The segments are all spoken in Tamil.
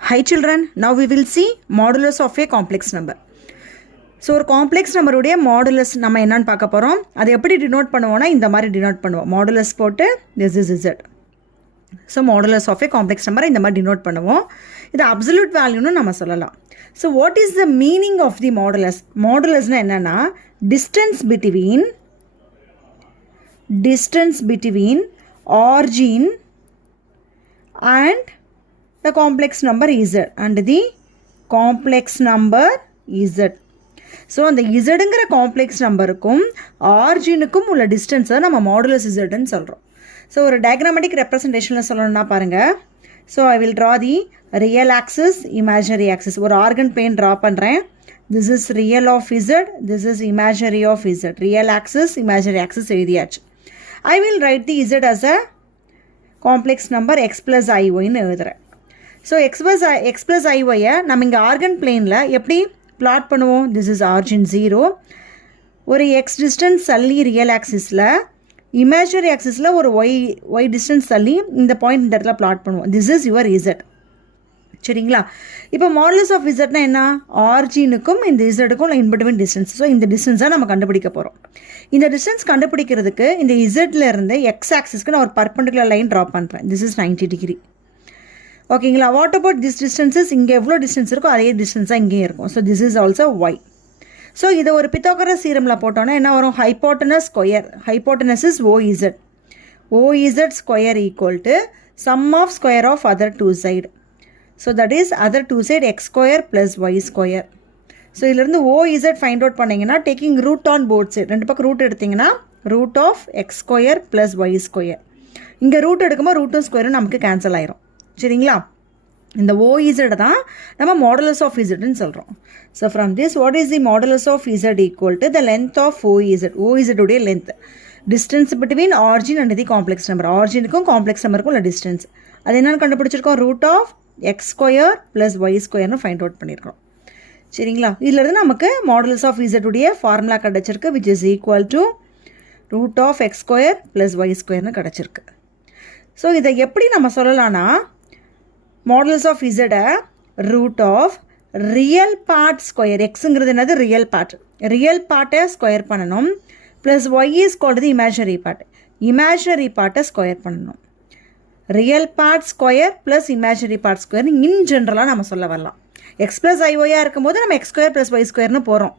Hi children, now we will see modulus of a complex number. So ஒரு காம்ப்ளெக்ஸ் நம்பருடைய மாடுலஸ் நம்ம என்னன்னு பார்க்க போகிறோம். அதை எப்படி டினோட் பண்ணுவோம்னா இந்த மாதிரி டினோட் பண்ணுவோம். மாடுலஸ் போட்டு this is Z. So modulus of a complex நம்பரை இந்த மாதிரி டினோட் பண்ணுவோம். இது அப்சல்யூட் வேல்யூன்னு நம்ம சொல்லலாம். So what is the meaning of the modulus? மாடுலஸ்னால் என்னென்னா distance between origin and the complex number z and the complex number z. So அந்த இசடுங்கிற காம்ப்ளெக்ஸ் நம்பருக்கும் ஆர்ஜினுக்கும் உள்ள டிஸ்டன்ஸை நம்ம மாடுலஸ் இசட்னு சொல்கிறோம். ஸோ ஒரு டயக்ராமேட்டிக் ரெப்ரசன்டேஷனில் சொல்லணும்னா பாருங்கள். So I will draw the real axis, imaginary axis. ஒரு ஆர்கன் பிளேன் ட்ரா பண்ணுறேன். This is real of Z, this is imaginary of z. Real axis, imaginary axis எழுதியாச்சு. I will write the z as a complex number x + iy எழுதுகிறேன். ஸோ x plus iy நம்ம இங்கே ஆர்கன் பிளேனில் எப்படி பிளாட் பண்ணுவோம்? This is origin 0. ஒரு எக்ஸ் டிஸ்டன்ஸ் தள்ளி ரியல் ஆக்சிஸில், இமேஜினரி ஆக்சிஸில் ஒரு ஒய் டிஸ்டன்ஸ் தள்ளி இந்த பாயிண்ட் இந்த இடத்துல பிளாட் பண்ணுவோம். This is your Z. சரிங்களா? இப்போ மாடுலஸ் ஆஃப் இசட்னா என்ன? ஆர்ஜினுக்கும் இந்த இசட்டுக்கும் இன்பிட்வீன் டிஸ்டன்ஸ். ஸோ இந்த டிஸ்டன்ஸாக நம்ம கண்டுபிடிக்க போகிறோம். இந்த டிஸ்டன்ஸ் கண்டுபிடிக்கிறதுக்கு இந்த இசட்ல இருந்து எக்ஸ் ஆக்சிஸ்க்கு நான் ஒரு பர்பெண்டிகுலர் லைன் ட்ரா பண்ணுறேன். This is 90 degree. ஓகேங்களா? What about this distances? இங்கே எவ்வளோ டிஸ்டன்ஸ் இருக்கோ அதே டிஸ்டன்ஸாக இங்கேயும் இருக்கும். So this is also y. So இதை ஒரு பித்தாகரஸ் தியரமில் போட்டோன்னா என்ன வரும்? Hypotenuse square. Hypotenuse is OZ. OZ square equal to sum of square of other two side. So that is other two side x square plus Y square. So இதிலிருந்து ஓஇசட் ஃபைண்ட் அவுட் பண்ணிங்கன்னா taking root on both side, ரெண்டு பக்கம் ரூட் எடுத்திங்கன்னா root of X square plus Y square. இங்கே ரூட் எடுக்கும்போது ரூட்டும் ஸ்கொயரும் நமக்கு கேன்சல் ஆயிரும். சரிங்களா? இந்த ஓஇசட் தான் நம்ம மாடுலஸ் ஆஃப் இசட்னு சொல்கிறோம். So from this what is the modulus of Z equal to the length of OZ. ஓஇசட்டுடைய length, distance between origin and the complex number. ஆர்ஜினுக்கும் காம்ப்ளெக்ஸ் நம்பருக்கும் உள்ள டிஸ்டன்ஸ் அது என்னென்னு கண்டுபிடிச்சிருக்கோம்? Root of X square plus Y ஸ்கொயர்னு ஃபைண்ட் அவுட் பண்ணியிருக்கோம். சரிங்களா? இதிலிருந்து நமக்கு மாடுலஸ் ஆஃப் இசட்டுடைய ஃபார்முலா கிடச்சிருக்கு, which is equal to root of X square plus Y ஸ்கொயர்னு கிடச்சிருக்கு. ஸோ இதை எப்படி நம்ம சொல்லலாம்னா, மாடுலஸ் ஆஃப் இசடை root of real part square. எக்ஸுங்கிறது என்னது? Real part. ரியல் பார்ட்டை ஸ்கொயர் பண்ணணும். Plus y is called imaginary part. Imaginary பார்ட்டை ஸ்கொயர் பண்ணணும். Real part square plus imaginary part square in ஜென்ரலாக நம்ம சொல்ல வரலாம். எக்ஸ் ப்ளஸ் ஐஒயாக இருக்கும்போது நம்ம எக்ஸ் ஸ்கொயர் ப்ளஸ் ஒய் ஸ்கொயர்னு போகிறோம்.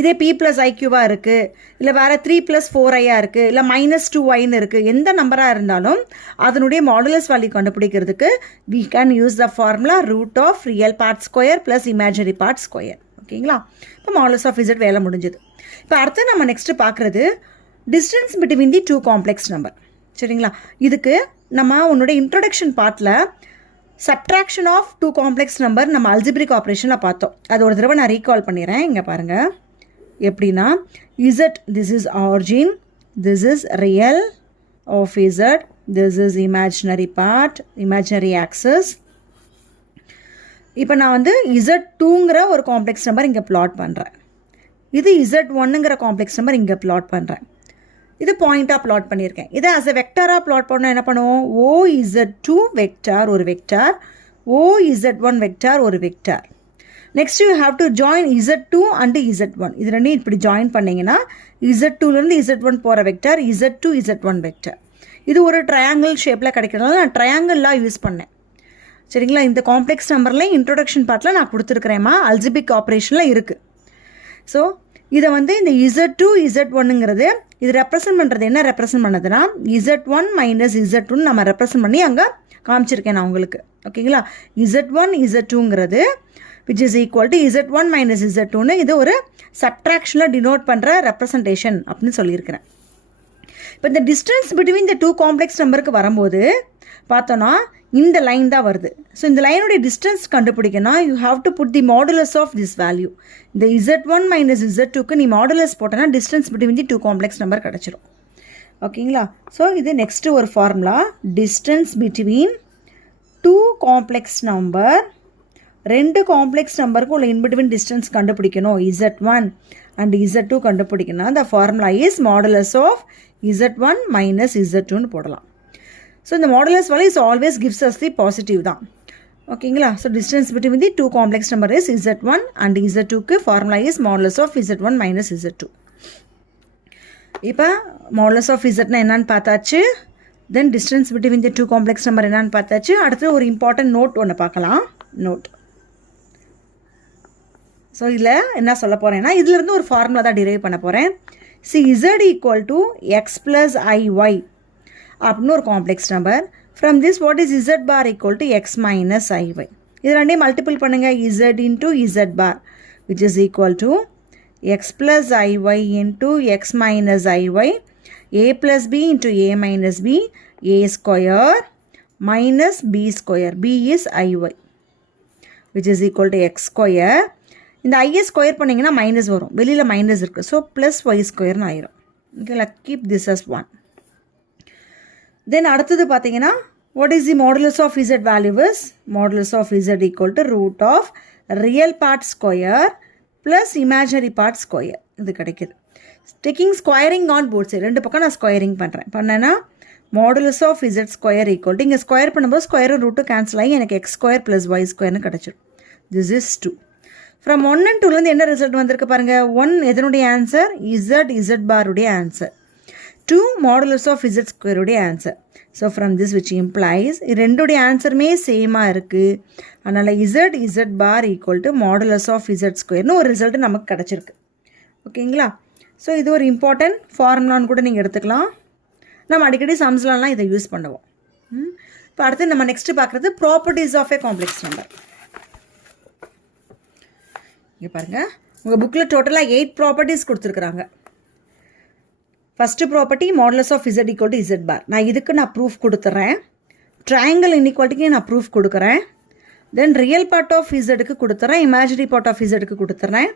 இதே பி ப்ளஸ் ஐக்யூவாக இருக்குது, இல்லை வேறு 3 + 4i இருக்குது, இல்லை -2iன்னு இருக்குது, எந்த நம்பராக இருந்தாலும் அதனுடைய மாடுலஸ் வேல்யூ கண்டுபிடிக்கிறதுக்கு we can use the formula root of real part square plus imaginary part square. ஓகேங்களா? இப்போ மாடுலஸ் ஆஃப் இசட் வேலை முடிஞ்சது. இப்போ அடுத்து நம்ம நெக்ஸ்ட்டு பார்க்குறது distance between the two complex number. சரிங்களா? இதுக்கு நம்ம உன்னுடைய இன்ட்ரொடக்ஷன் பார்ட்டில் subtraction of two complex number நம்ம அல்ஜிப்ரிக் ஆப்ரேஷனில் பார்த்தோம். அது ஒரு தடவை நான் ரீகால் பண்ணிடுறேன். இங்கே பாருங்கள் எப்படின்னா, Z this is origin, this is real of Z, this is imaginary part, imaginary axis. இப்போ நான் வந்து Z2ங்கிற ஒரு காம்ப்ளெக்ஸ் நம்பர் இங்கே பிளாட் பண்ணுறேன். இது Z1ங்கிற காம்ப்ளெக்ஸ் நம்பர் இங்கே பிளாட் பண்ணுறேன். இது பாயிண்ட்டாக பிளாட் பண்ணியிருக்கேன். இதை ஆஸ் எ வெக்டாராக பிளாட் பண்ணால் என்ன பண்ணுவோம்? OZ2 வெக்டார் ஒரு வெக்டார், OZ1 வெக்டார் ஒரு vector. Next you have to join Z2 and Z1. இது ரெண்டையும் இப்படி ஜாயின் பண்ணிங்கன்னா Z2லேருந்து Z1 போகிற வெக்டார் Z2 Z1 வெக்டார். இது ஒரு ட்ரையாங்கிள் ஷேப்பில் கிடைக்கிறதுனால நான் ட்ரையாங்கிளாக யூஸ் பண்ணேன். சரிங்களா? இந்த காம்ப்ளெக்ஸ் நம்பரில் இன்ட்ரொடக்ஷன் பார்ட்டில் நான் கொடுத்துருக்குறேம்மா, அல்ஜிபிக் ஆப்ரேஷனில் இருக்குது. ஸோ இதை வந்து இந்த Z2 Z1ங்கிறது இது ரெப்ரசன்ட் பண்ணுறது என்ன ரெப்ரசன்ட் பண்ணதுன்னா Z1 - Z2 நம்ம ரெப்ரசன்ட் பண்ணி அங்கே காமிச்சிருக்கேன் நான் உங்களுக்கு. ஓகேங்களா? Z1 Z2ங்கிறது which is equal to Z1 - Z2ன்னு இது ஒரு சப்ட்ராக்ஷனில் டினோட் பண்ணுற ரெப்ரசன்டேஷன் அப்படின்னு சொல்லியிருக்கிறேன். இப்போ இந்த distance between the two complex நம்பருக்கு வரும்போது பார்த்தோன்னா இந்த லைன் தான் வருது. ஸோ இந்த லைனுடைய டிஸ்டன்ஸ் கண்டுபிடிக்கணும், you have to put the modulus of this value. இந்த Z1 - Z2க்கு நீ மாடுலஸ் போட்டோன்னா distance between the two complex number கிடச்சிரும். ஓகேங்களா? ஸோ இது நெக்ஸ்ட்டு ஒரு formula, distance between two complex number. ரெண்டு காம்ப்ளெக்ஸ் நம்பருக்கு உள்ள இன்பிட்வீன் டிஸ்டன்ஸ் கண்டுபிடிக்கணும், Z1 அண்ட் Z2 கண்டுபிடிக்கணும். the formula is modulus of Z1 - Z2ன்னு போடலாம். ஸோ இந்த modulus value is always gives us the positive தான். ஓகேங்களா? So distance between the two complex number is Z1 and Z2க்கு formula is modulus of Z1 minus Z2. இப்போ மாடுலஸ் ஆஃப் Zனா என்னன்னு பார்த்தாச்சு. Then distance between the two complex number என்னன்னு பார்த்தாச்சு. அடுத்து ஒரு இம்பார்ட்டன்ட் நோட் ஒன்று பார்க்கலாம். நோட். ஸோ இதில் என்ன சொல்ல போகிறேன்னா இதுலேருந்து ஒரு ஃபார்முலா தான் டிரைவ் பண்ண போகிறேன். Z equal to X plus IY அப்படின்னு ஒரு complex number. From this what is Z bar equal to X minus IY. இது ரெண்டையும் மல்டிபிள் பண்ணுங்கள். Z into Z bar which is equal to x plus IY into x minus IY, a plus b into a minus b, a square minus b square, b is IY which is equal to x square. இந்த ஐ ஸ்கொயர் பண்ணிங்கன்னா மைனஸ் வரும், வெளியில் மைனஸ் இருக்குது. ஸோ ப்ளஸ் ஒய் ஸ்கொயர்னு ஆயிரும். Okay, let keep this as 1. Then அடுத்தது பார்த்தீங்கன்னா what is the modulus of Z value is modulus of Z equal to root of real part square plus imaginary part square. இது கிடைக்கிது. Taking squaring on both side, ரெண்டு பக்கம் நான் ஸ்கொயரிங் பண்ணுறேன். பண்ணேன்னா modulus of Z square equal to இங்கே ஸ்கொயர் பண்ணும்போது ஸ்கொயரும் ரூட்டும் கேன்சல் ஆகி எனக்கு எக்ஸ் ஸ்கொயர் ப்ளஸ் ஒய் ஸ்கொயர்னு கிடச்சிடும். This is 2. ஃப்ரம் 1 and 2லேருந்து என்ன ரிசல்ட் வந்திருக்கு பாருங்கள். 1 எதனுடைய ஆன்சர்? இசட் பாருடைய ஆன்சர். 2 மாடுலஸ் ஆஃப் இசட் ஸ்கொயருடைய answer. So from this which implies ரெண்டுடைய ஆன்சருமே சேமாக இருக்குது. அதனால் z bar equal to modulus of z ஸ்கொயர்னு ஒரு ரிசல்ட் நமக்கு கிடச்சிருக்கு. ஓகேங்களா? ஸோ இது ஒரு இம்பார்ட்டன்ட் ஃபார்முலான்னு கூட நீங்கள் எடுத்துக்கலாம். நம்ம அடிக்கடி சம்ஸ்லாம் இதை யூஸ் பண்ணுவோம். இப்போ அடுத்து நம்ம நெக்ஸ்ட்டு பார்க்குறது properties of a complex number. இங்கே பாருங்கள், உங்கள் புக்கில் டோட்டலாக 8 ப்ராப்பர்ட்டிஸ் கொடுத்துருக்குறாங்க. First property modulus of Z equal to z bar. நான் இதுக்கு நான் ப்ரூஃப் கொடுத்துட்றேன். ட்ரையாங்கிள் இன்இக்வாலிட்டிக்கு நான் ப்ரூஃப் கொடுக்குறேன். தென் ரியல் பார்ட் ஆஃப் இசட்டுக்கு கொடுத்துறேன், இமேஜினரி பார்ட் ஆஃப் இசட்டுக்கு கொடுத்துட்றேன்.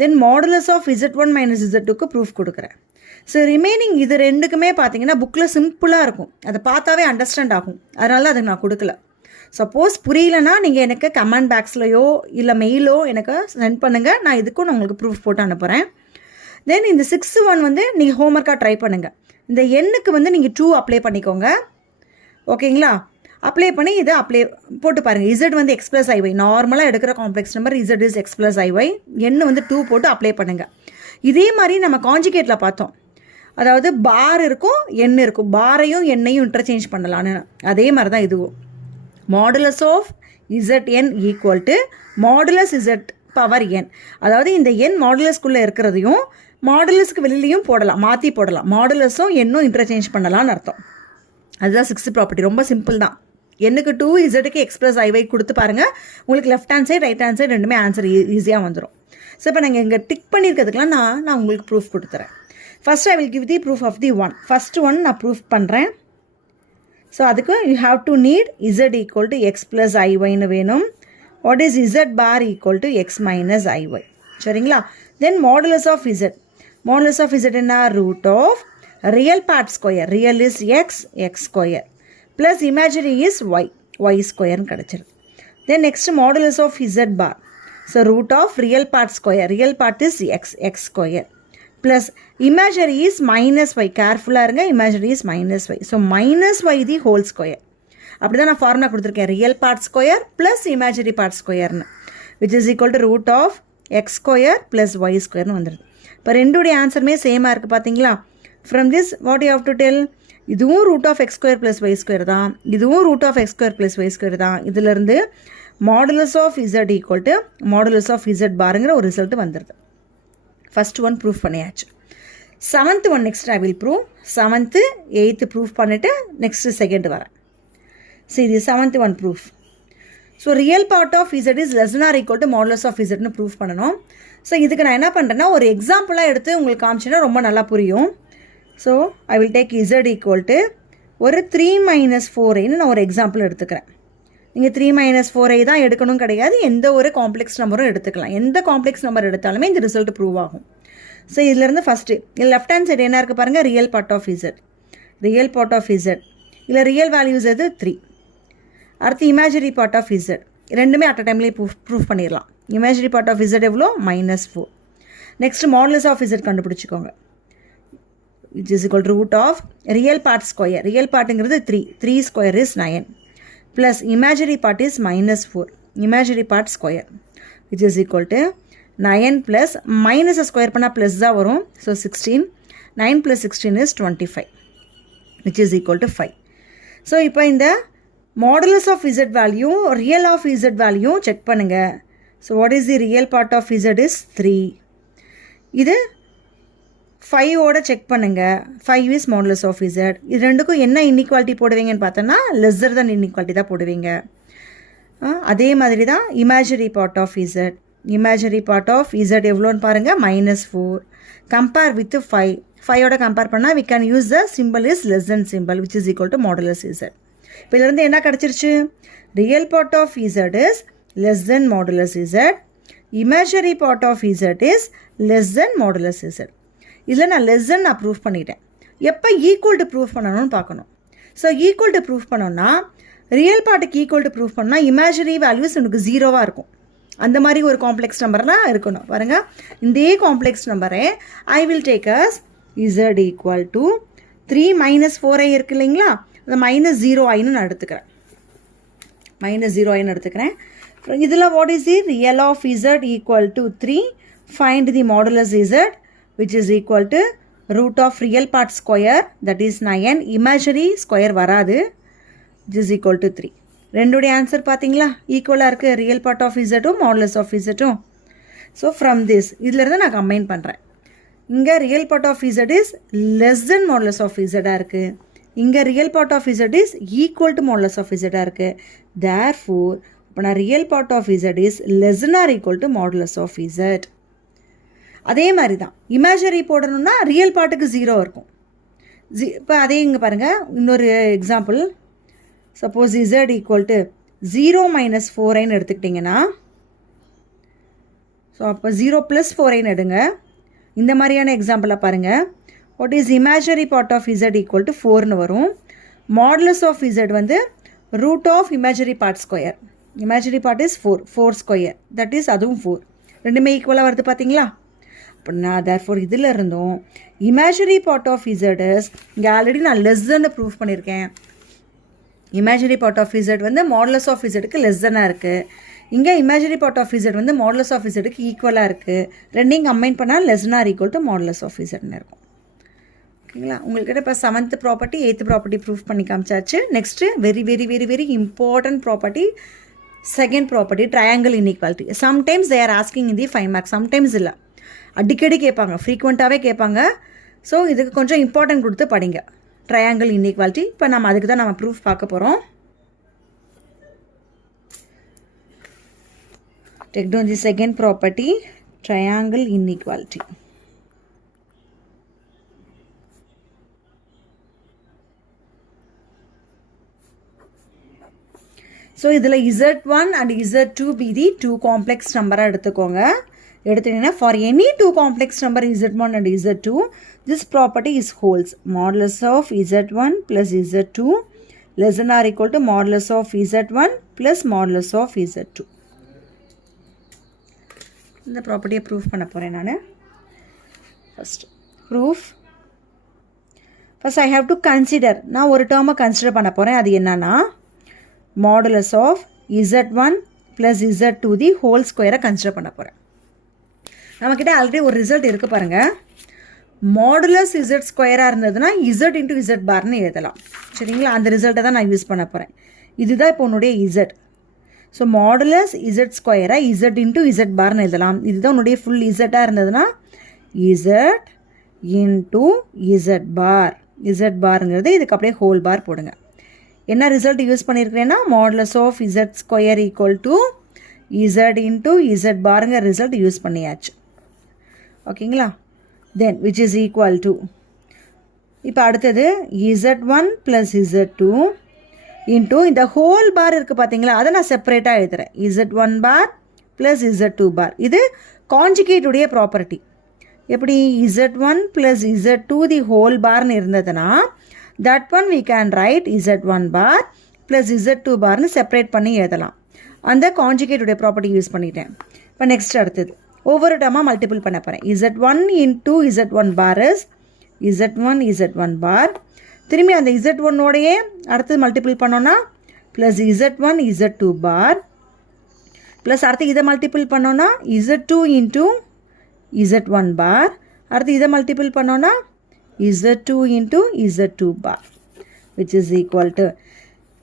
Then modulus of Z1 minus Z2க்கு ப்ரூஃப் கொடுக்குறேன். ஸோ ரிமைனிங் இது ரெண்டுக்குமே பார்த்தீங்கன்னா புக்கில் சிம்பிளாக இருக்கும், அதை பார்த்தாவே அண்டர்ஸ்டாண்ட் ஆகும். அதனால தான் அதுக்கு நான் கொடுக்கல. சப்போஸ் புரியலன்னா நீங்கள் எனக்கு கமெண்ட் பாக்ஸ்லையோ இல்லை மெயிலோ எனக்கு சென்ட் பண்ணுங்கள். நான் இதுக்கும் நான் உங்களுக்கு ப்ரூஃப் போட்டு அனுப்புகிறேன். தென் இந்த 6th ஒன் வந்து நீங்கள் ஹோம்ஒர்க்காக ட்ரை பண்ணுங்கள். இந்த எண்ணுக்கு வந்து நீங்கள் 2 அப்ளை பண்ணிக்கோங்க. ஓகேங்களா? அப்ளை பண்ணி இதை போட்டு பாருங்கள். இசட் வந்து எக்ஸ் ப்ளஸ் ஐஒய், நார்மலாக எடுக்கிற complex number Z is X plus ஐஒய். எண்ணு வந்து 2 போட்டு அப்ளை பண்ணுங்கள். இதே மாதிரி நம்ம காஞ்சிகேட்டில் பார்த்தோம். அதாவது பார் இருக்கும், எண் இருக்கும். பாரையும் எண்ணையும் இன்டர்சேஞ்ச் பண்ணலான்னு அதே மாதிரி தான் இதுவும். Modulus of ZN equal to modulus Z power n. அதாவது இந்த எண் மாடுலஸ்குள்ளே இருக்கிறதையும் மாடுலஸ்க்கு வெளியிலையும் போடலாம், மாற்றி போடலாம். மாடுலஸும் எண்ணும் இன்டர்சேஞ்ச் பண்ணலான்னு அர்த்தம். அதுதான் 6th ப்ராப்பர்ட்டி. ரொம்ப சிம்பிள் தான். எண்ணுக்கு 2, இசட்டுக்கு எக்ஸ் ப்ளஸ் ஐவை கொடுத்து பாருங்கள். உங்களுக்கு left hand side right hand side ரெண்டுமே ஆன்சர் ஈஸியாக வந்துடும். ஸோ இப்போ நாங்கள் இங்கே டிக் பண்ணியிருக்கிறதுக்கெலாம் நான் உங்களுக்கு ப்ரூஃப் கொடுத்துறேன். First I will give the proof of the one. First one நான் ப்ரூஃப் பண்ணுறேன். ஸோ அதுக்கு you have to need z equal to X plus ஐஒய்னு வேணும். What is z bar equal to X minus i y. சரிங்களா? Then modulus of z. Modulus of z என்ன? Root of real part square. Real is x square plus imaginary is y ஸ்கொயர்னு கிடச்சிருக்கு. Then next modulus of z bar. So root of real part square. Real part is x square plus imaginary is minus y. கேர்ஃபுல்லாக இருங்க, imaginary is minus y. So minus y the whole square. அப்படி தான் நான் ஃபார்முலா கொடுத்துருக்கேன். Real part square plus imaginary part ஸ்கொயர்னு which is equal to root of X square plus Y ஸ்கொயர்னு வந்துடுது. இப்போ ரெண்டுடைய ஆன்சருமே சேமாக இருக்குது பார்த்தீங்களா? From this what you have to tell, இதுவும் root of X square plus Y square தான், இதுவும் root of X square plus Y square தான். இதிலிருந்து modulus of Z equal to modulus of z பாருங்கிற ஒரு ரிசல்ட் வந்துடுது. ஃபஸ்ட் ஒன் ப்ரூஃப் பண்ணியாச்சு. 7th one next I will prove. 7th 8th proof பண்ணிவிட்டு நெக்ஸ்ட்டு 2nd வரேன். ஸோ இது 7th one proof. So real part of z is less or equal to modulus of இசட்னு ப்ரூஃப் பண்ணணும். ஸோ இதுக்கு நான் என்ன பண்ணுறேன்னா ஒரு எக்ஸாம்பிளாக எடுத்து உங்களுக்கு காமிச்சேன்னா ரொம்ப நல்லா புரியும். So I will take Z equal to ஒரு 3 - 4i நான் ஒரு எக்ஸாம்பிள் எடுத்துக்கிறேன். நீங்கள் 3 - 4i தான் எடுக்கணும் கிடையாது, எந்த ஒரு காம்ப்ளெக்ஸ் நம்பரும் எடுத்துக்கலாம். எந்த காம்ப்ளெக்ஸ் நம்பர் எடுத்தாலுமே இந்த ரிசல்ட் ப்ரூவ் ஆகும். ஸோ இதுலேருந்து ஃபஸ்ட்டு இல்லை லெஃப்ட் ஹேண்ட் சைடு என்ன இருக்குது பாருங்கள், real part of z. Real part of z இல்லை ரியல் வேல்யூஸ் எது 3. அடுத்து இமேஜினரி பார்ட் ஆஃப் இசட். ரெண்டுமே அட் அ டைம்லேயே ப்ரூஃப் பண்ணிடலாம். இமேஜினரி பார்ட் ஆஃப் இசட் எவ்வளோ? -4. நெக்ஸ்ட் மாடுலஸ் ஆஃப் இசட் கண்டுபிடிச்சிக்கோங்க. which is equal to root of real part square. real partங்கிறது 3 square is 9 plus imaginary part is minus 4. Imaginary part square which is equal to 9 plus minus square பண்ணா plus தான் வரும். So 16. 9 plus 16 is 25 which is equal to 5. So இப்போ இந்த modulus of z value, real of z value check பண்ணுங்க. So what is the real part of z is 3. இது 5 ஓட செக் பண்ணுங்க. 5 is modulus of z. இது ரெண்டுக்கும் என்ன இன்இக்வாலிட்டி போடுவீங்கன்னு பார்த்தோன்னா lesser than இன்இக்வாலிட்டி தான் போடுவீங்க. அதே மாதிரி தான் imaginary part of z. Imaginary part of z எவ்வளோன்னு பாருங்க -4. Compare with 5. 5 ஓட கம்பேர் பண்ணால் we can use the symbol is less than symbol which is equal to modulus z. இப்போ இதிலிருந்து என்ன கிடச்சிருச்சு? Real part of z is less than modulus z. Imaginary part of z is less than modulus z. இதில் நான் less than நான் ப்ரூஃப் பண்ணிட்டேன். எப்போ ஈக்குவல் டு ப்ரூஃப் பண்ணணும்னு பார்க்கணும். ஸோ ஈக்குவல் டு ப்ரூஃப் பண்ணோன்னா ரியல் பார்ட்டுக்கு ஈக்குவல் டு ப்ரூஃப் பண்ணால் இமேஜினரி வேல்யூஸ் எனக்கு 0வாக இருக்கும். அந்த மாதிரி ஒரு காம்ப்ளெக்ஸ் நம்பர்லாம் இருக்கணும். பாருங்கள், இந்த காம்ப்ளெக்ஸ் நம்பரை I will take as z equal to 3 - 4i இருக்கு இல்லைங்களா, அந்த -0iன்னு நான் எடுத்துக்கிறேன். -0iன்னு எடுத்துக்கிறேன். இதில் what is the real of z equal to 3. Find the modulus z which is equal to root of real part square, that is 9. imaginary square வராது, which is equal to 3. ரெண்டுடைய ஆன்சர் பார்த்தீங்களா ஈக்குவலாக இருக்குது, ரியல் பார்ட் ஆஃப் இசட்டும் மாடுலஸ் ஆஃப் இசட்டும். ஸோ ஃப்ரம் திஸ் இதிலிருந்து நான் கம்பைன் பண்ணுறேன். இங்கே real part of z is less than modulus of இசட்டாக இருக்குது. இங்கே real part of z is equal to modulus of இசட்டாக இருக்குது. தேர்ஃபோர் இப்போ நான் real part of z is less than or equal to modulus of z. அதே மாதிரி தான் இமேஜினரி போடணும்னா ரியல் பார்ட்டுக்கு 0 இருக்கும். இப்போ அதே இங்கே பாருங்கள், இன்னொரு example. Suppose z equal to 0 - 4iன்னு எடுத்துக்கிட்டிங்கன்னா, ஸோ அப்போ 0 + 4iன்னு எடுங்க. இந்த மாதிரியான எக்ஸாம்பிளாக பாருங்கள். What is imaginary part of z equal to 4ன்னு வரும். மாடுலஸ் ஆஃப் z வந்து root of imaginary part square. Imaginary part is 4 square, that is அதுவும் 4. ரெண்டுமே ஈக்குவலாக வருது பார்த்தீங்களா. அப்படின்னா தேர்ஃபோர் இதில் இருந்தும் imaginary part of z is, இங்கே ஆல்ரெடி நான் லெஸ்ன்னு ப்ரூஃப் பண்ணியிருக்கேன். இமேஜினரி பார்ட் ஆஃப் z வந்து மாடுலஸ் ஆஃப் zக்கு லெஸ்ஸனாக இருக்குது. இங்கே இமேஜினரி பார்ட் ஆஃப் z வந்து மாடுலஸ் ஆஃப் zக்கு ஈக்குவலாக இருக்குது. ரெண்டையும் கம்பைன் பண்ணால் லெஸ்னா ஈக்குவல் டு மாடுலஸ் ஆஃப் zன்னு இருக்கும். ஓகேங்களா, உங்கள்கிட்ட இப்போ 7th property 8th property proof பண்ணி காமிச்சாச்சு. Next very very very very important property, second property, triangle inequality. Sometimes they are asking in the 5 marks, sometimes இல்லை, அடிக்கடி கேட்பாங்க, ஃப்ரீக்வெண்ட்டாகவே கேட்பாங்க. ஸோ இதுக்கு கொஞ்சம் இம்பார்ட்டன்ட் கொடுத்து படிங்க. ட்ரையாங்கிள் இன்இக்வாலிட்டி, இப்போ நம்ம அதுக்கு தான் நம்ம ப்ரூஃப் பார்க்க போகிறோம். Take down the second property, triangle inequality. So இதில் z1 and z2 be the two complex number எடுத்துக்கோங்க. எடுத்துட்டீங்கன்னா for any two complex number z1 and z2, this property is holds. Modulus of z1 plus z2 less than or equal to modulus of z1 plus modulus of z2. இந்த ப்ராப்பர்ட்டியை ப்ரூஃப் பண்ண போகிறேன் நான். First I have to consider, நான் ஒரு டேர்மை கன்சிடர் பண்ண போகிறேன். அது என்னன்னா modulus of z1 plus z2 the whole ஸ்கொயரை கன்சிடர் பண்ண போகிறேன். நம்மக்கிட்ட ஆல்ரெடி ஒரு ரிசல்ட் இருக்குது பாருங்கள். மாடுலஸ் z ஸ்கொயராக இருந்ததுன்னா z இன்ட்டு z பார்னு எழுதலாம். சரிங்களா, அந்த ரிசல்ட்டை தான் நான் யூஸ் பண்ண போகிறேன். இதுதான் இப்போ உன்னுடைய z. ஸோ மாடுலஸ் z ஸ்கொயரை z இன்ட்டு z பார்னு எழுதலாம். இதுதான் உன்னுடைய ஃபுல் z இருந்ததுன்னா z into z bar. z பாருங்கிறது இதுக்கு அப்படியே ஹோல் பார் போடுங்க. என்ன ரிசல்ட் யூஸ் பண்ணியிருக்கிறேன்னா modulus of z square equal to z into z பாருங்க ரிசல்ட் யூஸ் பண்ணியாச்சு. ஓகேங்களா, then which is equal to, இப்போ அடுத்தது z1 ப்ளஸ் z2 இன்ட்டு இந்த ஹோல் பார் இருக்குது பார்த்தீங்களா, அதை நான் செப்பரேட்டாக எழுதுகிறேன். z1 பார் ப்ளஸ் z2 பார். இது கான்ஜுகேட்டுடைய ப்ராப்பர்ட்டி. எப்படி z1 plus z2 the whole பார்னு இருந்ததுன்னா that one we can write z1 bar plus z2 பார்னு செப்பரேட் பண்ணி எழுதலாம். அந்த கான்ஜுகேட்டுடைய ப்ராப்பர்ட்டி யூஸ் பண்ணிட்டேன். இப்போ நெக்ஸ்ட் அடுத்தது ஒவ்வொரு டேர்மாக மல்டிபிள் பண்ண போகிறேன். z1 into z1 bar is z1 பார். திரும்பி அந்த z1ஓடையே அடுத்தது மல்டிபிள் பண்ணோன்னா plus z1 z2 bar plus அடுத்து இதை மல்டிபிள் பண்ணோன்னா z2 into z1 bar அடுத்து இதை மல்டிபிள் பண்ணோன்னா z2 into z2 bar which is equal to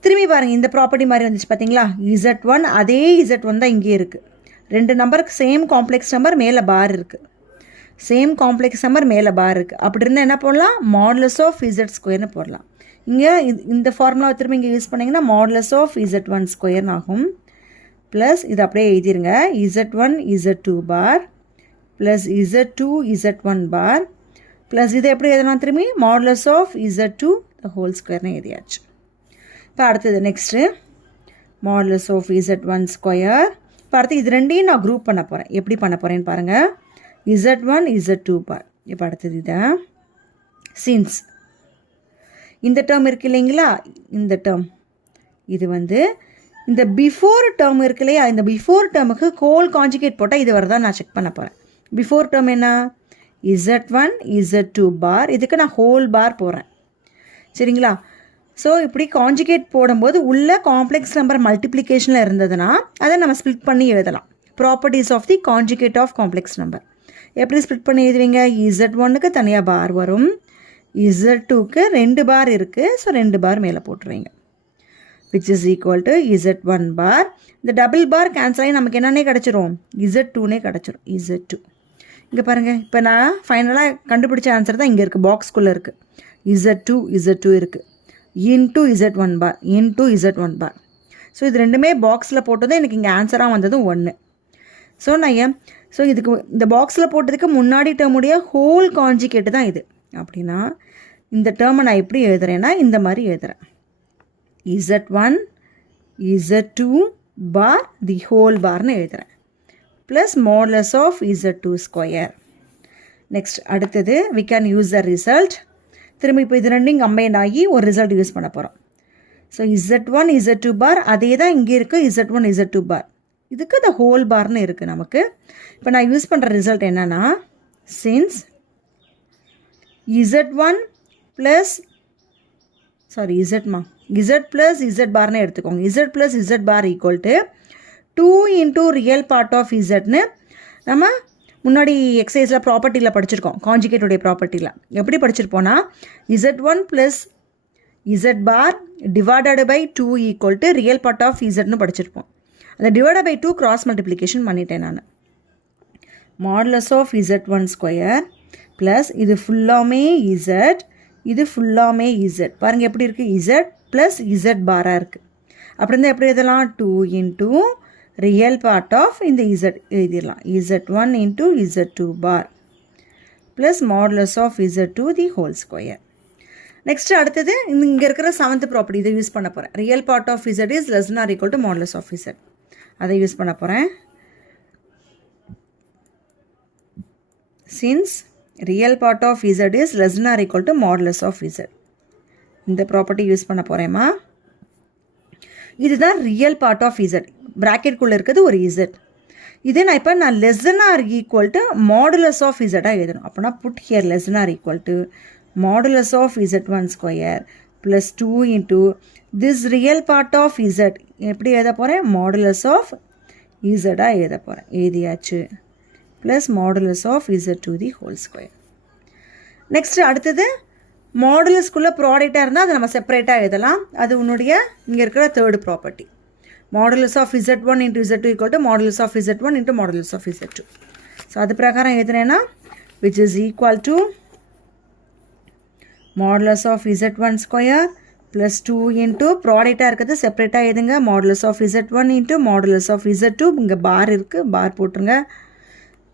திரும்பி பாருங்கள் இந்த ப்ராப்பர்ட்டி மாதிரி வந்துச்சு பார்த்தீங்களா z1 அதே z1 தான் இங்கே இருக்குது ரெண்டு நம்பருக்கு சேம் காம்ப்ளெக்ஸ் நம்பர் மேலே பார் இருக்குது சேம் காம்ப்ளெக்ஸ் நம்பர் மேலே பார் இருக்குது அப்படி இருந்தால் என்ன போடலாம் மாடுலஸ் ஆஃப் இசட் ஸ்கொயர்னு போடலாம் இங்கே இந்த ஃபார்முலாவை திரும்ப இங்கே யூஸ் பண்ணிங்கன்னா மாடுலஸ் ஆஃப் z1 ஸ்கொயர்னு ஆகும் ப்ளஸ் இது அப்படியே எழுதிருங்க z1 z2 bar plus z2 z1 bar plus இது எப்படி எழுதலாம் திரும்பி modulus of z2 the whole ஸ்கொயர்னு எழுதியாச்சு இப்போ அடுத்தது next modulus of z1 square இப்போ அடுத்து இது ரெண்டையும் நான் குரூப் பண்ண போகிறேன் எப்படி பண்ண போகிறேன்னு பாருங்கள் z1 z2 பார் இப்போ அடுத்தது இதை சின்ஸ் இந்த டேர்ம் இருக்கு இல்லைங்களா இந்த டேர்ம் இது வந்து இந்த பிஃபோர் டேர்ம் இருக்கு இல்லையா இந்த பிஃபோர் டேர்முக்கு ஹோல் கான்ஜுகேட் போட்டால் இது வரதான் நான் செக் பண்ண போகிறேன் பிஃபோர் டேர்ம் என்ன z1 z2 பார் இதுக்கு நான் ஹோல் பார் போகிறேன் சரிங்களா ஸோ இப்படி கான்ஜுகேட் போடும்போது உள்ள காம்ப்ளெக்ஸ் நம்பர் மல்டிப்ளிகேஷனில் இருந்ததுன்னா அதை நம்ம ஸ்ப்ளிட் பண்ணி எழுதலாம் properties of the conjugate of complex number எப்படி ஸ்ப்ளிட் பண்ணி எழுதுவீங்க z1க்கு தனியாக பார் வரும் z2க்கு 2 பார் இருக்குது ஸோ 2 பார் மேலே போட்டுருவீங்க which is equal to z1 பார் இந்த டபுள் பார் கேன்சல் ஆகி நமக்கு என்னன்னே கிடச்சிரும் z2னே கிடச்சிரும் z2 இங்கே பாருங்கள் இப்போ நான் ஃபைனலாக கண்டுபிடிச்ச ஆன்சர் தான் இங்கே இருக்குது பாக்ஸ்குள்ளே இருக்குது z2 இருக்குது இன்டூ z1 பார் இன்டூ z1 பார் ஸோ இது ரெண்டுமே பாக்ஸில் போட்டதும் எனக்கு இங்கே ஆன்சராக வந்ததும் 1 ஸோ நான் ஸோ இதுக்கு இந்த பாக்ஸில் போட்டதுக்கு முன்னாடி டேர்முடைய ஹோல் கான்ஜுகேட்டு தான் இது அப்படின்னா இந்த டேர்மை நான் எப்படி எழுதுறேன்னா இந்த மாதிரி எழுதுகிறேன் z1 z2 பார் தி ஹோல் பார்னு எழுதுகிறேன் plus modulus of z2 square next அடுத்தது we can use the result திரும்ப இப்போ இது ரெண்டும் கம்பைன் ஆகி ஒரு ரிசல்ட் யூஸ் பண்ண போகிறோம் ஸோ z1 z2 பார் அதே தான் இங்கே இருக்குது z1 z2 பார் இதுக்கு the ஹோல் பார்னு இருக்குது நமக்கு இப்போ நான் யூஸ் பண்ணுற ரிசல்ட் என்னென்னா since z1 plus sorry z plus z பார்னு எடுத்துக்கோங்க z plus z bar equal to 2 into real part of zன்னு நம்ம முன்னாடி எக்ஸசைஸில் ப்ராப்பர்ட்டியில் படிச்சிருக்கோம் கான்ஜுகேட்டுடைய ப்ராப்பர்ட்டியில் எப்படி படிச்சிருப்போன்னா z1 plus z bar divided by 2 equal to real part of zன்னு படிச்சிருப்போம் அதை டிவைடட் பை 2 கிராஸ் மல்டிப்ளிகேஷன் பண்ணிட்டேன் நான் modulus of z1 square plus இது ஃபுல்லாமே z இது ஃபுல்லாமே z பாருங்கள் எப்படி இருக்குது z ப்ளஸ் z பாராக இருக்குது அப்படி இருந்தால் எப்படி எழுதலாம் 2 இன்டூ ரியல் பார்ட் ஆஃப் இந்த z எழுதிடலாம் z1 into z2 bar plus modulus of z2 the whole square next அடுத்தது இங்கே இருக்கிற 7th ப்ராப்பர்ட்டி இதை யூஸ் பண்ண போகிறேன் real part of z is less or equal to modulus of z அதை யூஸ் பண்ண போகிறேன் since real part of z is less or equal to modulus of z இந்த ப்ராப்பர்ட்டி யூஸ் பண்ண போகிறேம்மா இதுதான் ரியல் பார்ட் ஆஃப் z ப்ராக்கெட்குள்ளே இருக்கிறது ஒரு z இதே நான் less or equal to modulus of z எழுதணும் அப்போனா put here less or equal to modulus of z1 square plus 2 into this real part of z எப்படி எழுத போகிறேன் மாடுலஸ் ஆஃப் z எழுத போகிறேன் எழுதியாச்சு plus modulus of z2 the whole square next அடுத்தது மாடுலஸ்குள்ளே ப்ராடக்டாக இருந்தால் அதை நம்ம செப்பரேட்டாக எழுதலாம் அது உன்னுடைய இங்கே இருக்கிற third property modulus of z1 into z2 equal to modulus of z1 into modulus of z2 so அது பிரகாரம் எழுதுனேன்னா which is equal to modulus of z1 square plus 2 into ப்ராடக்டாக இருக்கிறது செப்பரேட்டாக எழுதுங்க modulus of z1 into modulus of z2 இங்கே பார் இருக்குது பார் போட்டுருங்க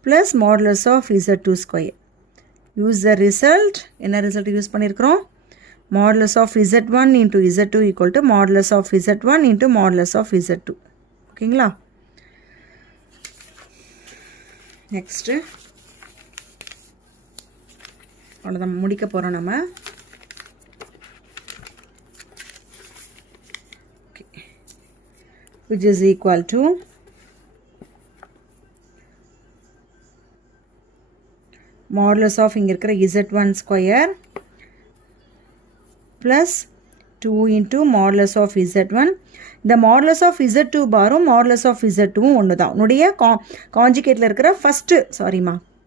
plus modulus of z2 square use the result என்ன ரிசல்ட் யூஸ் பண்ணியிருக்கிறோம் modulus of z1 into z2 equal to modulus of z1 into modulus of z2 ஓகேங்களா நெக்ஸ்ட்டு அவ்வளோதான் முடிக்க போகிறோம் நம்ம okay which is equal to modulus of இங்கே இருக்கிற z1 square plus 2 into modulus of Z1. இந்த modulus of Z2 பாரும் modulus of Z2 ஒன்று தான். உன்னுடைய காஞ்சிகேட்டில் இருக்கிற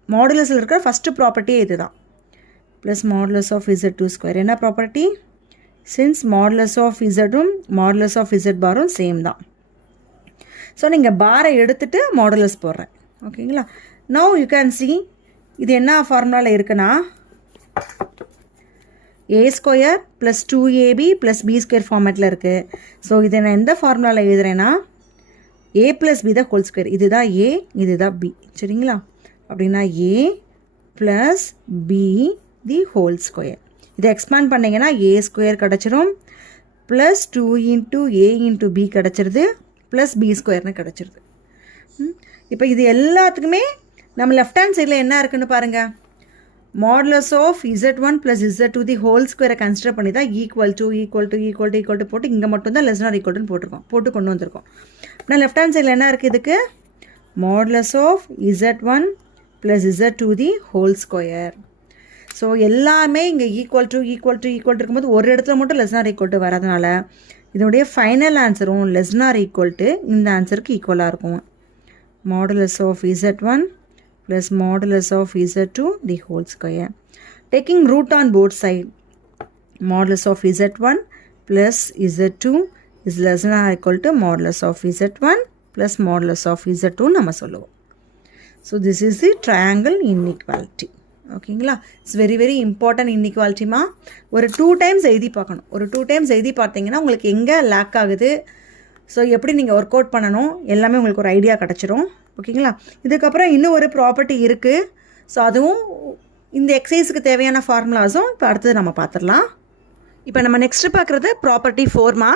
மாடுலஸில் இருக்கிற ஃபஸ்ட்டு ப்ராப்பர்ட்டியே இது தான். Plus modulus of Z2 square. என்ன ப்ராப்பர்ட்டி? சின்ஸ் modulus of Zம் modulus of Z பாரும் சேம் தான். ஸோ நீங்கள் பாரை எடுத்துகிட்டு மாடுலஸ் போடுறேன். ஓகேங்களா? நவ் யூ கேன் சி இது என்ன ஃபார்முலாவில் இருக்குன்னா a square plus 2ab plus b square ஃபார்மேட்டில் இருக்குது. ஸோ இதை நான் எந்த ஃபார்முலாவில் எழுதுறேன்னா a ப்ளஸ் b தான் ஹோல் ஸ்கொயர். இதுதான் a, இதுதான் b. சரிங்களா? அப்படின்னா a plus b the whole square. இதை எக்ஸ்பேண்ட் பண்ணிங்கன்னா a ஸ்கொயர் கிடச்சிரும், plus 2 into a into b கிடச்சிருது, ப்ளஸ் b ஸ்கொயர்னு கிடச்சிருது. இப்போ இது எல்லாத்துக்குமே நம்ம லெஃப்ட் ஹேண்ட் சைடில் என்ன இருக்குன்னு பாருங்கள். Modulus of Z1 plus Z2 the whole ஸ்கொயரை கன்சிடர் பண்ணி தான் ஈக்குவல் டு போட்டு இங்கே மட்டும்தான் லெஸ் ஆர் ஈக்குவல்னு போட்டு கொண்டு வந்திருக்கோம். ஆனால் லெஃப்ட் ஹேண்ட் சைடில் என்ன இருக்குது? இதுக்கு modulus of Z1 plus Z2 the whole square. So எல்லாமே இங்கே ஈக்குவல் டு இருக்கும்போது ஒரு இடத்துல மட்டும் லெஸ் ஆர் ஈக்குவல் டு வரதுனால இதனுடைய ஃபைனல் ஆன்சரும் லெஸ் ஆர் ஈக்குவல் டு இந்த ஆன்சருக்கு ஈக்குவலாக இருக்கும். Modulus of Z1 plus modulus of Z2 the whole square. Taking root on both sides, modulus of Z1 plus Z2 is less than or equal to modulus of Z1 plus modulus of Z2 நம்ம சொல்லுவோம். So this is the triangle inequality. ஓகேங்களா? இட்ஸ் வெரி வெரி இம்பார்ட்டன்ட் இன்இக்வாலிட்டிமா. ஒரு 2 times எழுதி பார்க்கணும். ஒரு 2 times எழுதி பார்த்தீங்கன்னா உங்களுக்கு எங்கே லேக் ஆகுது, ஸோ எப்படி நீங்கள் ஒர்க் அவுட் பண்ணணும் எல்லாமே உங்களுக்கு ஒரு ஐடியா கிடச்சிரும். ஓகேங்களா? இதுக்கப்புறம் இன்னும் ஒரு ப்ராப்பர்ட்டி இருக்குது. ஸோ அதுவும் இந்த எக்ஸசைஸுக்கு தேவையான ஃபார்முலாஸும் இப்போ அடுத்தது நம்ம பார்த்துடலாம். இப்போ நம்ம நெக்ஸ்ட்டு பார்க்குறது ப்ராப்பர்ட்டி 4மா.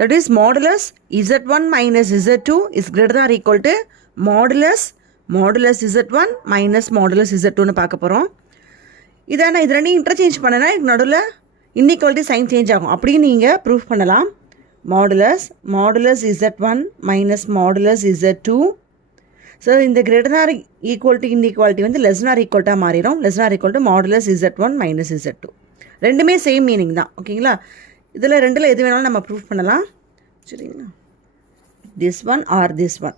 That is modulus Z1 minus Z2 is greater or equal to modulus Z1 minus modulus Z2ன்னு பார்க்க போகிறோம். இதை நான் இது ரெண்டையும் இன்டர்சேஞ்ச் பண்ணேன்னா நடுவில் இன்இக்வாலிட்டி சைன் சேஞ்ச் ஆகும். அப்படின்னு நீங்கள் ப்ரூஃப் பண்ணலாம். Modulus Z1 minus modulus Z2. So இந்த greater or equal to inequality வந்து லெஸ் ஆர் ஈக்குவல்ட்டாக மாறிடும். Less or equal to modulus Z1 minus Z2. ரெண்டுமே சேம் மீனிங் தான். ஓகேங்களா? இதில் ரெண்டில் எது வேணாலும் நம்ம ப்ரூஃப் பண்ணலாம். சரிங்களா? This one or this one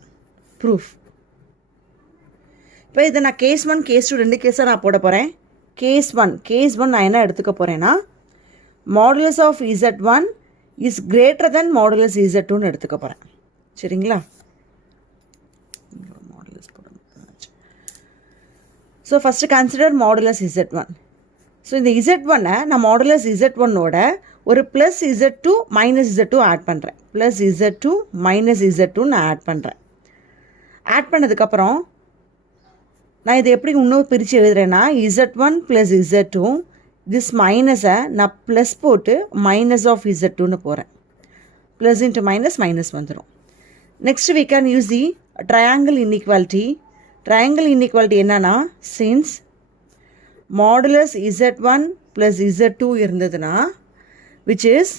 proof. இப்போ இதை நான் கேஸ் 1 கேஸ் 2 ரெண்டு கேஸாக நான் போட போகிறேன். கேஸ் ஒன் நான் என்ன எடுத்துக்க போகிறேன்னா modulus of Z1 is greater than modulus Z2ன்னு எடுத்துக்க போகிறேன். சரிங்களா? So first consider modulus Z1. So இந்த Z1-ஐ நான் மாடுலஸ் Z1ஓட ஒரு plus Z2 minus Z2 add பண்ணுறேன். ப்ளஸ் Z2 மைனஸ் Z2 நான் ஆட் பண்ணுறேன். ஆட் பண்ணதுக்கப்புறம் நான் இதை எப்படி இன்னும் பிரித்து எழுதுறேன்னா Z1 ப்ளஸ் Z2 திஸ் மைனஸை நான் ப்ளஸ் போட்டு மைனஸ் ஆஃப் Z2ன்னு போகிறேன். ப்ளஸ் இன்ட்டு மைனஸ் வந்துடும். Next we can use the triangle inequality. Triangle inequality என்னன்னா since modulus Z1 plus Z2 இருந்ததுன்னா which is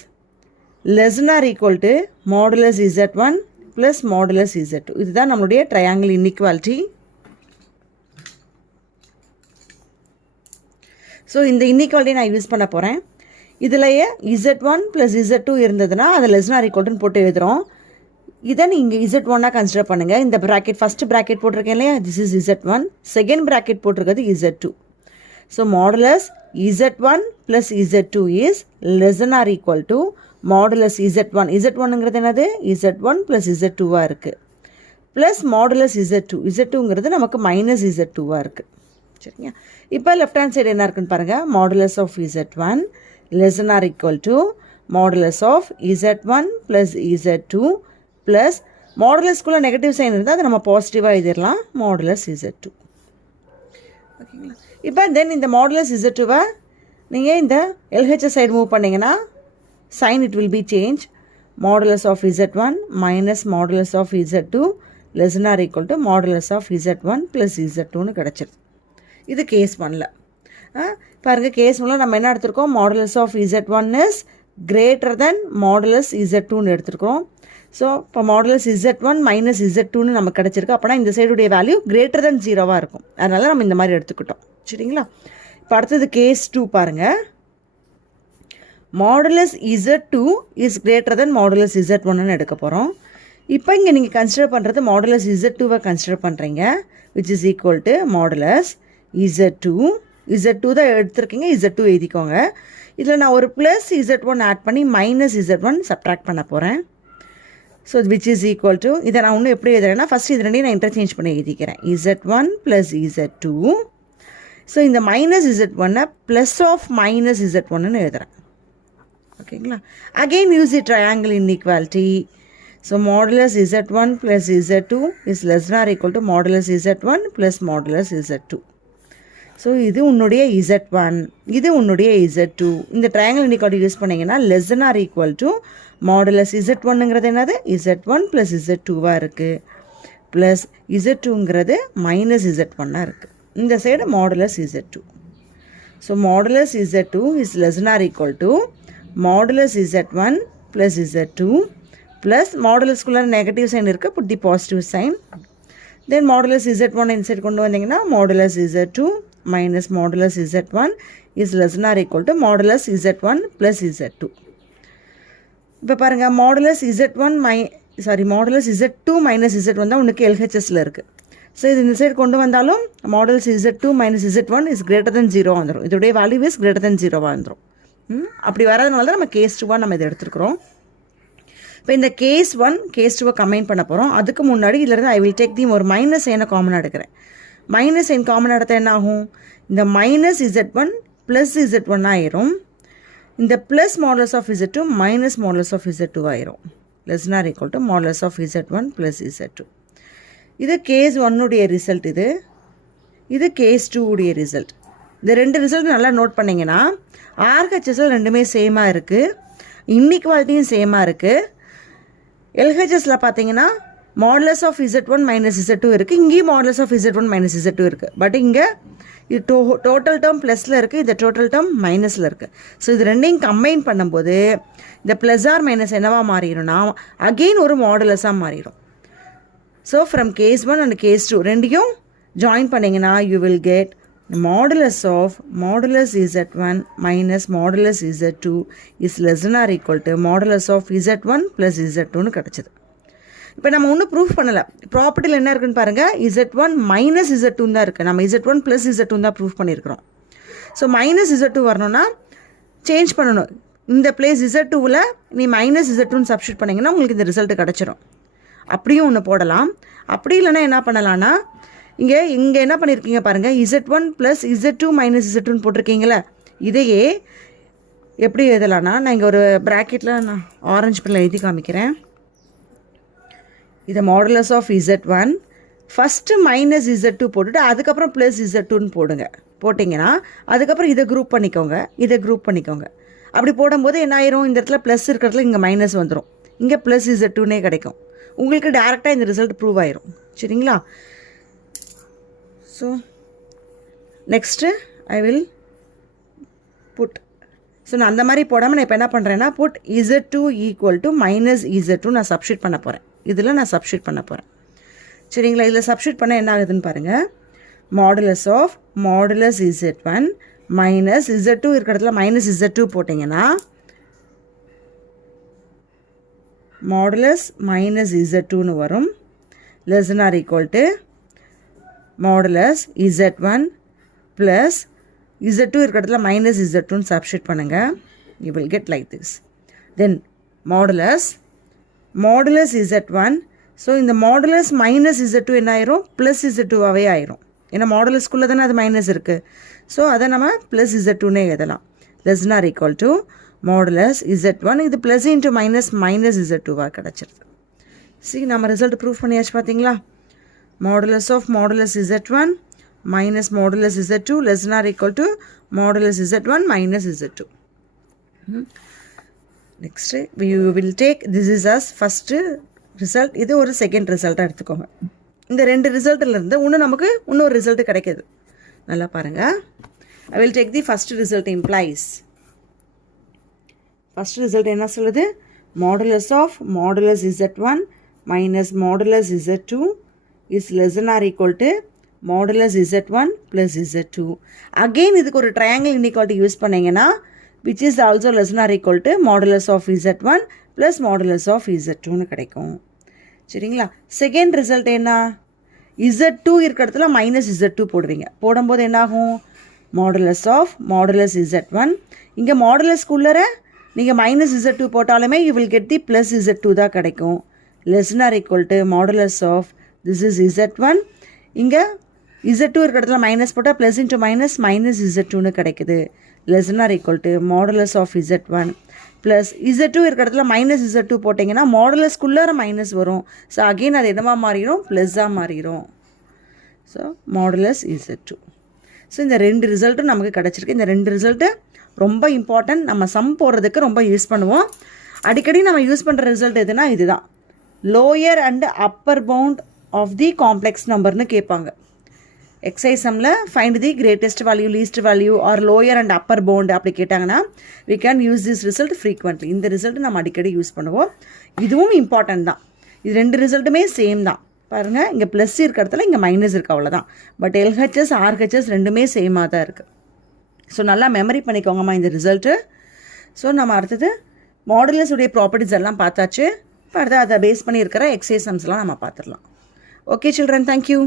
less or equal to modulus Z1 plus modulus Z2. இதுதான் நம்மளுடைய ட்ரையாங்கிள் இன்இக்வாலிட்டி. ஸோ இந்த இன்இக்வாலிட்டி நான் யூஸ் பண்ண போகிறேன். இதுலையே Z1 ப்ளஸ் Z2 இருந்ததுன்னா அதை லெஸ் ஆர் ஈக்குவல்ட்டுன்னு போட்டு எழுதுகிறோம். இதை நீங்கள் Z1-ஆக கன்சிடர் பண்ணுங்கள். இந்த ப்ராக்கெட் ஃபஸ்ட்டு ப்ராக்கெட் போட்டிருக்கேன் இல்லையா, this is Z1. Second bracket போட்டிருக்கிறது Z2. So modulus Z1 plus Z2 is less or equal to modulus Z1ங்கிறது என்னது Z1 ப்ளஸ் Z2வாக இருக்குது. ப்ளஸ் மாடுலஸ் Z2ங்கிறது நமக்கு மைனஸ் Z2வாக இருக்குது. சரிங்க? இப்போ லெஃப்ட் ஹேண்ட் சைடு என்ன இருக்குன்னு பாருங்கள். Modulus of Z1 less or equal to modulus of Z1 plus Z2 plus மாடுலஸ்குள்ளே நெகட்டிவ் சைன் இருந்தால் அதை நம்ம பாசிட்டிவாக எழுதிடலாம். Modulus Z2. ஓகேங்களா? இப்போ தென் இந்த மாடுலஸ் Z2வை நீங்கள் இந்த LHS சைடு மூவ் பண்ணிங்கன்னா sign it will be change. Modulus of Z1 minus modulus of Z2 less or equal to modulus of Z1 plus Z2ன்னு கிடச்சிருது. இது கேஸ் 1ல். பாருங்கள், கேஸ் 1ல் நம்ம என்ன எடுத்திருக்கோம்? Modulus of Z1 is greater than modulus Z2ன்னு எடுத்திருக்கோம். ஸோ இப்போ மாடுலஸ் Z1 மைனஸ் Z2ன்னு நமக்கு கிடச்சிருக்கு. அப்போனா இந்த சைடுடைய வேல்யூ கிரேட்டர் தென் 0வாக இருக்கும். அதனால் நம்ம இந்த மாதிரி எடுத்துக்கிட்டோம். சரிங்களா? இப்போ அடுத்தது கேஸ் 2 பாருங்கள். Modulus Z2 is greater than modulus Z1ன்னு எடுக்க போகிறோம். இப்போ இங்கே நீங்கள் கன்சிடர் பண்ணுறது மாடுலஸ் Z2வை கன்சிடர் பண்ணுறீங்க, which is equal to modulus Z2. Z2 தான் எடுத்துருக்கீங்க, Z2 எழுதிக்கோங்க. இதில் நான் ஒரு ப்ளஸ் Z1 ஆட் பண்ணி மைனஸ் Z1 சப்ட்ராக்ட் பண்ண போகிறேன். So which is equal to, இதை நான் இன்னும் எப்படி எழுதுறேன்னா ஃபஸ்ட் இது ரெண்டையும் நான் இன்டர்சேஞ்ச் பண்ணி எழுதிக்கிறேன். Z1 plus Z2. ஸோ இந்த minus Z1 plus of minus Z1ன்னு எழுதுகிறேன். ஓகேங்களா? Again use the triangle inequality. So modulus Z1 plus Z2 is less or equal to modulus Z1 plus modulus Z2. So இது உன்னுடைய Z1, இது உன்னுடைய Z2. இந்த ட்ரையாங்கிள் இன்இக்வாலிட்டி யூஸ் பண்ணிங்கன்னா less or equal to modulus Z1ங்கிறது என்னது Z1 ப்ளஸ் Z2வாக இருக்குது, ப்ளஸ் Z2ங்கிறது மைனஸ் Z1ஆக இருக்குது. இந்த side modulus Z2. So modulus Z2 is less or equal to modulus Z1 plus Z2 plus மாடுலஸ்குள்ளே நெகட்டிவ் சைன் இருக்குது, put the positive sign. Then modulus Z1 inside கொண்டு வந்தீங்கன்னா modulus Z2 minus modulus Z1 is less than or equal to modulus Z1 plus Z2. இப்போ பாருங்கள், modulus Z1 modulus Z2 minus Z1 தான் உனக்கு LHSல இருக்குது. ஸோ இது இந்த சைடு கொண்டு வந்தாலும் modulus Z2 minus Z1 is greater தென் 0 வந்துடும். இதோடைய வேல்யூ இஸ் கிரேட்டர் தென் 0வாக வந்துடும். அப்படி வரதுனால தான் நம்ம கேஸ் 2வாக நம்ம இதை எடுத்துருக்குறோம். இப்போ இந்த கேஸ் 1 கேஸ் 2வை கம்பைன் பண்ண போகிறோம். அதுக்கு முன்னாடி இதில் ஐ வில் டேக் தி ஒரு மைனஸ் சைனை காமனாக எடுக்கிறேன். மைனஸ் சைன் காமன் எடுத்த என்ன ஆகும், இந்த மைனஸ் Z1 ப்ளஸ் Z1 ஆயிரும். இந்த plus modulus of Z2 minus modulus of Z2 ஆயிரும். Less or equal to modulus of Z1 plus Z2. இது கேஸ் 1உடைய ரிசல்ட். இது கேஸ் 2உடைய ரிசல்ட். இந்த ரெண்டு ரிசல்ட் நல்லா நோட் பண்ணிங்கன்னா RHSல் ரெண்டுமே சேமாக இருக்குது, இன்இக்வாலிட்டியும் சேமாக இருக்குது. LHSல பார்த்தீங்கன்னா modulus of Z1 minus Z2 இருக்குது, இங்கேயும் modulus of Z1 minus Z2 இருக்குது. பட் இங்கே இது டோட்டல் டேர்ம் ப்ளஸில் இருக்குது, இந்த டோட்டல் டேர்ம் மைனஸில் இருக்குது. ஸோ இது ரெண்டையும் கம்பைன் பண்ணும்போது இந்த ப்ளஸ் ஆர் மைனஸ் என்னவாக மாறிடும்னா அகெயின் ஒரு மாடுலஸாக மாறிடும். So from case 1 and case 2 ரெண்டையும் ஜாயின் பண்ணிங்கன்னா you will get modulus of modulus Z1 minus modulus Z2 is less or equal to modulus of Z1 plus Z2ன்னு கிடச்சிது. இப்போ நம்ம ஒன்றும் ப்ரூஃப் பண்ணலை. ப்ராப்பர்ட்டியில் என்ன இருக்குன்னு பாருங்கள், Z1 மைனஸ் Z2 தான் இருக்குது. நம்ம Z1 ப்ளஸ் Z2 தான் ப்ரூஃப் பண்ணியிருக்கிறோம். ஸோ மைனஸ் Z2 வரணும்னா சேஞ்ச் பண்ணணும். இந்த பிளேஸ் Z2வில் நீ மைனஸ் Z2ன்னு சப்ஸ்டியூட் பண்ணிங்கன்னா உங்களுக்கு இந்த ரிசல்ட்டு கிடச்சிரும். அப்படியும் ஒன்று போடலாம். அப்படி இல்லைன்னா என்ன பண்ணலான்னா இங்கே என்ன பண்ணியிருக்கீங்க பாருங்கள், Z1 ப்ளஸ் Z2 மைனஸ் Z2ன்னு போட்டிருக்கீங்களே, இதையே எப்படி எழுதலான்னா நான் இங்கே ஒரு ப்ராக்கெட்டில் நான் ஆரஞ்சு பென்னில் எழுதி காமிக்கிறேன். இதை modulus of Z1 first minus Z2 போட்டுட்டு அதுக்கப்புறம் ப்ளஸ் Z2ன்னு போட்டிங்கன்னா அதுக்கப்புறம் இதை குரூப் பண்ணிக்கோங்க. அப்படி போடும்போது என்ன ஆயிரும், இந்த இடத்துல ப்ளஸ் இருக்கிறதுல இங்கே மைனஸ் வந்துடும், இங்கே ப்ளஸ் Z2னே கிடைக்கும். உங்களுக்கு டேரெக்டாக இந்த ரிசல்ட் ப்ரூவ் ஆயிரும். சரிங்களா? So next I will put, so நான் அந்த மாதிரி போடாமல் நான் இப்போ என்ன பண்ணுறேன்னா put Z2 equal to minus Z2 நான் சப்ஸ்டியூட் பண்ண போகிறேன். இதில் நான் சப்ஸ்டியூட் பண்ண போகிறேன். சரிங்களா? இதில் சப்ஸ்டியூட் பண்ண என்ன ஆகுதுன்னு பாருங்கள், modulus of modulus Z1 minus Z2 இருக்கிற இடத்துல மைனஸ் Z2 போட்டிங்கன்னா மாடுலஸ் மைனஸ் Z2ன்னு வரும். Less or equal to modulus Z1 plus Z2 இருக்கிற இடத்துல மைனஸ் Z2ன்னு சப்ஸ்டியூட் பண்ணுங்கள். You will get like this. Then modulus Z1. So இந்த மாடுலஸ் மைனஸ் Z2 என்ன ஆயிரும், ப்ளஸ் Z2வாகவே ஆயிரும். ஏன்னா மாடுலஸ்குள்ளே தானே அது மைனஸ் இருக்குது. ஸோ அதை நம்ம ப்ளஸ் Z2ன்னே எழுதலாம். Less or equal to modulus Z1, இது ப்ளஸ் இன்ட்டு மைனஸ் Z2வாக கிடச்சிருது. சரி, நம்ம ரிசல்ட் ப்ரூஃப் பண்ணியாச்சு பார்த்தீங்களா? Modulus of modulus Z1 minus modulus Z2 less than or equal to modulus Z1 minus Z2. Next we will take this is as first result, இது ஒரு செகண்ட் ரிசல்ட்டாக எடுத்துக்கோங்க. இந்த ரெண்டு ரிசல்ட்டிலிருந்து இன்னும் நமக்கு இன்னொரு ரிசல்ட் கிடைக்கிது. நல்லா பாருங்கள். I will take the first result implies. First result என்ன சொல்லுது? Modulus of modulus Z1 minus modulus Z2 is less than or equal to modulus Z1 plus Z2. Again இதுக்கு ஒரு triangle inequality யூஸ் பண்ணிங்கன்னா which is also less than or equal to modulus of Z1 plus modulus of Z2 கிடைக்கும். சரிங்களா? செகண்ட் ரிசல்ட் என்ன? Z2 இருக்கிற இடத்துல மைனஸ் Z2 போடுவீங்க. போடும்போது என்னாகும்? Modulus of modulus Z1. இங்கே மாடுலஸ்க்குள்ளே நீங்கள் மைனஸ் Z2 போட்டாலுமே you will get the plus Z2 தான் கிடைக்கும். Less than or equal to modulus of this is Z1. இங்கே Z2 இருக்கிற இடத்துல மைனஸ் போட்டால் ப்ளஸ் இன்ட்டு மைனஸ் மைனஸ் Z2ன்னு கிடைக்குது. Less than or equal to modulus of Z1 plus Z2 இருக்கிற இடத்துல மைனஸ் Z2 போட்டிங்கன்னா மாடுலஸ்க்குள்ளார மைனஸ் வரும். ஸோ அகெயின் அது என்னவா மாறிடும்? ப்ளஸ்ஸாக மாறிடும். So modulus Z2. ஸோ இந்த ரெண்டு ரிசல்ட்டும் நமக்கு கிடச்சிருக்கு. இந்த ரெண்டு ரிசல்ட்டு ரொம்ப இம்பார்ட்டன்ட். நம்ம சம் போடுறதுக்கு ரொம்ப யூஸ் பண்ணுவோம். அடிக்கடி நம்ம யூஸ் பண்ணுற ரிசல்ட் எதுனா இதுதான். Lower and upper bound of the complex நம்பர்னு கேட்பாங்க. எக்ஸைஸ் சம்மில் find the greatest value least value or lower and upper bound அப்படி கேட்டாங்கன்னா we can use this result frequently. இந்த ரிசல்ட் நம்ம அடிக்கடி யூஸ் பண்ணுவோம். இதுவும் இம்பார்ட்டன்ட் தான். இது ரெண்டு ரிசல்ட்டுமே சேம் தான். பாருங்கள், இங்கே ப்ளஸ் இருக்கிற இடத்துல இங்கே மைனஸ் இருக்குது, அவ்வளோதான். பட் எல்ஹெச்எஸ் ஆர்ஹெச்எஸ் ரெண்டுமே சேமாக தான் இருக்குது. ஸோ நல்லா மெமரி பண்ணிக்கோங்கம்மா இந்த ரிசல்ட்டு. ஸோ நம்ம அடுத்தது மாடுலஸ் உடைய ப்ராப்பர்ட்டிஸ் எல்லாம் பார்த்தாச்சு. இப்போ அடுத்து அதை பேஸ் பண்ணி இருக்கிற எக்ஸைஸ் சம்ஸ்லாம் நம்ம பார்த்துடலாம். Okay children, thank you.